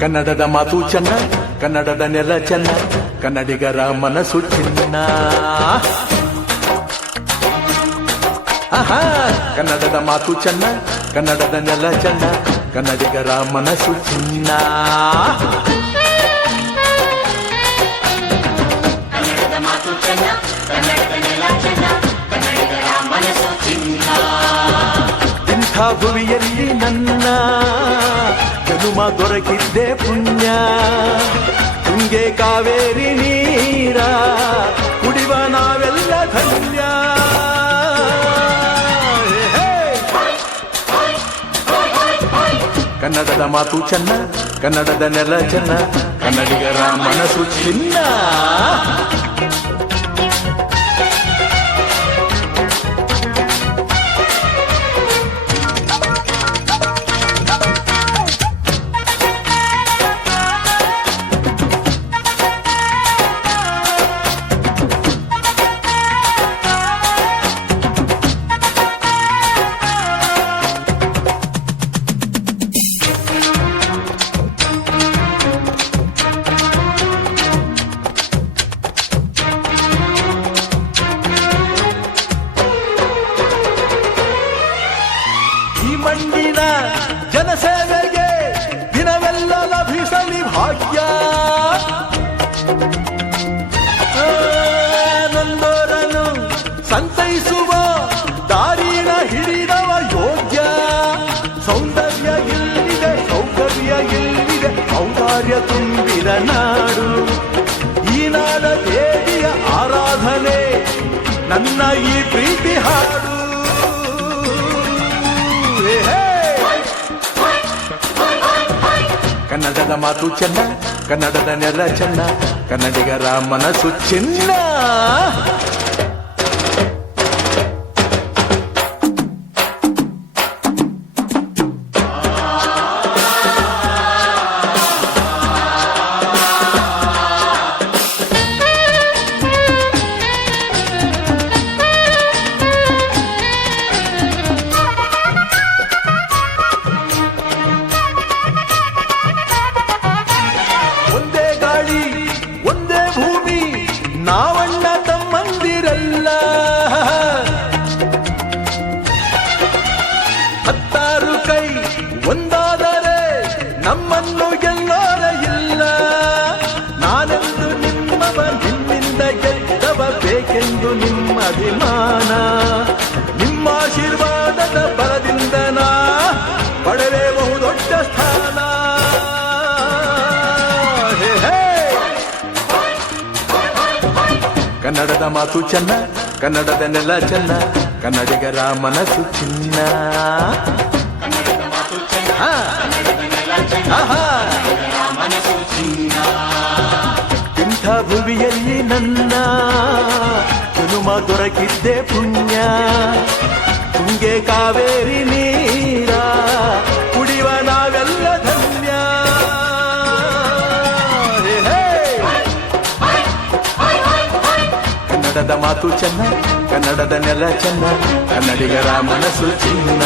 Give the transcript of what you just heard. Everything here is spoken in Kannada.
ಕನ್ನಡದ ಮಾತು ಚೆನ್ನ, ಕನ್ನಡದ ನೆಲ ಚೆನ್ನ, ಕನ್ನಡಿಗರ ಮನಸ್ಸು ಚಿನ್ನ. ಆಹಾ, ಕನ್ನಡದ ಮಾತು ಚೆನ್ನ, ಕನ್ನಡದ ನೆಲ ಚೆನ್ನ, ಕನ್ನಡಿಗರ ಮನಸ್ಸು ಚಿನ್ನ. ಕನ್ನಡದ ಮಾತು ಚೆನ್ನ, ಕನ್ನಡದ ನೆಲ ಚೆನ್ನ, ಕನ್ನಡಿಗರ ಮನಸ್ಸು ಚಿನ್ನ. ಇಂಥ ಭುವಿಯಲ್ಲಿ ನನ್ನ ಜನುಮ ದೊರಕಿದ್ದೆ ಪುಣ್ಯ. ತುಂಗೆ ಕಾವೇರಿ ನೀರ ಕುಡಿವ ನಾವೆಲ್ಲ ಧನ್ಯ. ಕನ್ನಡದ ಮಾತು ಚೆನ್ನ, ಕನ್ನಡದ ನೆಲ ಚೆನ್ನ, ಕನ್ನಡಿಗರ ಮನಸ್ಸು ಚಿನ್ನ. ಮಣ್ಣಿನ ಜನಸೇವೆಗೆ ದಿನವೆಲ್ಲ ಲಭಿಸಲಿ ಭಾಗ್ಯ. ನೊಂದೋರನ್ನು ಸಂತೈಸುವ ದಾರಿನ ಹಿಡಿದವ ಯೋಗ್ಯ. ಸೌಂದರ್ಯ ಇಲ್ಲಿದೆ, ಸೌಕರ್ಯ ಇಲ್ಲಿದೆ, ಔದಾರ್ಯ ತುಂಬಿದ ನಾಡು. ಈ ನಾಡ ದೇವಿಯ ಆರಾಧನೆ ನನ್ನ ಈ ಪ್ರೀತಿ ಹಾಡು. ಕನ್ನಡದ ಮಾತು ಚೆನ್ನ, ಕನ್ನಡದ ನೆಲ ಚೆನ್ನ, ಕನ್ನಡಿಗರ ಮನಸ್ಸು ಚಿನ್ನ. ನಾವಣ್ಣ ತಮ್ಮಂದಿರಲ್ಲ, 10 ಕೈ ಒಂದಾದರೆ ನಮ್ಮನ್ನು ಗೆಲ್ಲೋರ ಇಲ್ಲ. ನಾನೆಂದು ನಿಮ್ಮವ, ನಿಮ್ಮಿಂದ ಗೆದ್ದವ, ಬೇಕೆಂದು ನಿಮ್ಮ ಅಭಿಮಾನ. ನಿಮ್ಮ ಆಶೀರ್ವಾದದ ಬಲದಿಂದ ನಾ ಪಡೆವೆ ಬಹುದೊಡ್ಡ ಸ್ಥಾನ. ಕನ್ನಡದ ಮಾತು ಚೆನ್ನ, ಕನ್ನಡದ ನೆಲ ಚೆನ್ನ, ಕನ್ನಡಿಗರ ಮನಸ್ಸು ಚಿನ್ನ. ಕನ್ನಡದ ಮಾತು ಚೆನ್ನ, ಕನ್ನಡದ ನೆಲ ಚೆನ್ನ, ಕನ್ನಡಿಗರ ಮನಸ್ಸು ಚಿನ್ನ. ಇಂಥ ಭುವಿಯಲ್ಲಿ ನನ್ನ ಜನುಮ ದೊರಕಿದ್ದೆ ಪುಣ್ಯ. ತುಂಗೆ ಕಾವೇರಿ ನೀರ ಕುಡಿವ ನಾವೆಲ್ಲ ಧನ್ಯ. ಕನ್ನಡದ ಮಾತು ಚೆನ್ನ, ಕನ್ನಡದ ನೆಲ ಚೆನ್ನ, ಕನ್ನಡಿಗರ ಮನಸ್ಸು ಚಿನ್ನ.